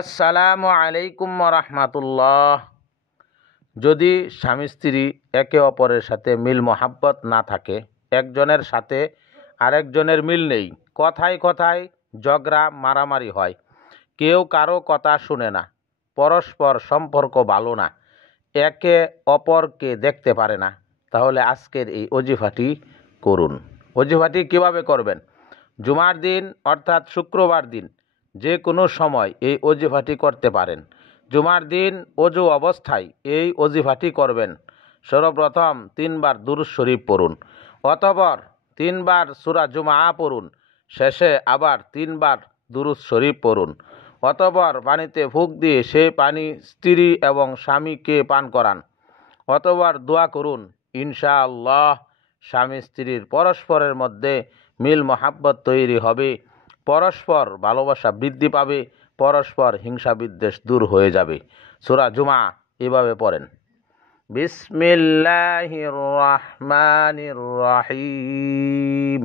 আসসালামু আলাইকুম রাহমাতুল্লাহ। যদি স্বামী স্ত্রী একে অপরের সাথে মিল মোহাব্বত না থাকে, একজনের সাথে আরেকজনের মিল নেই, কথায় কথায় ঝগড়া মারামারি হয়, কেউ কারো কথা শুনে না, পরস্পর সম্পর্ক ভালো না, একে অপরকে দেখতে পারে না, তাহলে আজকের এই ওজিফাটি করুন। ওজিফাটি কিভাবে করবেন? জুমার দিন অর্থাৎ শুক্রবার দিন যে কোনো সময় এই ওজিফাটি করতে পারেন। জুমার দিন অজু অবস্থায় এই ওজিফাটি করবেন। সর্বপ্রথম 3 বার দুরূদ শরীফ পড়ুন, অতঃপর 3 বার সূরা জুমআ পড়ুন, শেষে আবার 3 বার দুরূদ শরীফ পড়ুন, অতঃপর পানিতে ফুঁক দিয়ে সেই পানি স্ত্রী এবং স্বামীকে পান করান, অতঃপর দোয়া করুন, ইনশাআল্লাহ স্বামী স্ত্রীর পরস্পরের মধ্যে মিল মোহাব্বত তৈরি হবে, পরস্পর ভালোবাসা বৃদ্ধি পাবে, পরস্পর হিংসা বিদ্বেষ দূর হয়ে যাবে। সূরা জুমআ এভাবে পড়েন। বিসমিল্লাহির রহমানির রহিম।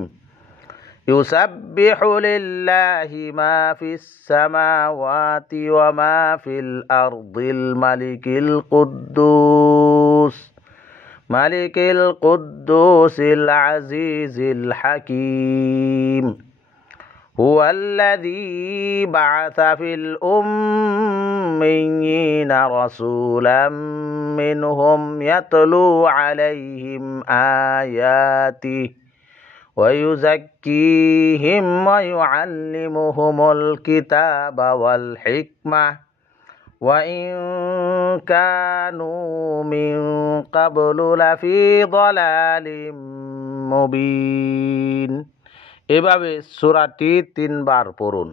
ইউসাব্বিহু লিল্লাহি মা ফিস সামাওয়াতি ওয়া মা ফিল আরদিল মালিকিল কুদ্দুসিল আজিজিল হাকিম। হুয়াল্লাযী বা'আসা ফিল উম্মিয়্যিনা রাসূলাম মিনহুম ইয়াতলু আলাইহিম আয়াতিহি ওয়া ইউযাক্কিহিম ওয়া ইউআল্লিমুহুমুল কিতাবা ওয়াল হিকমাহ ওয়া ইন কানূ মিন ক্বাবলু লাফী যালালিম মুবিন। এভাবে সূরাটি 3 বার পড়ুন।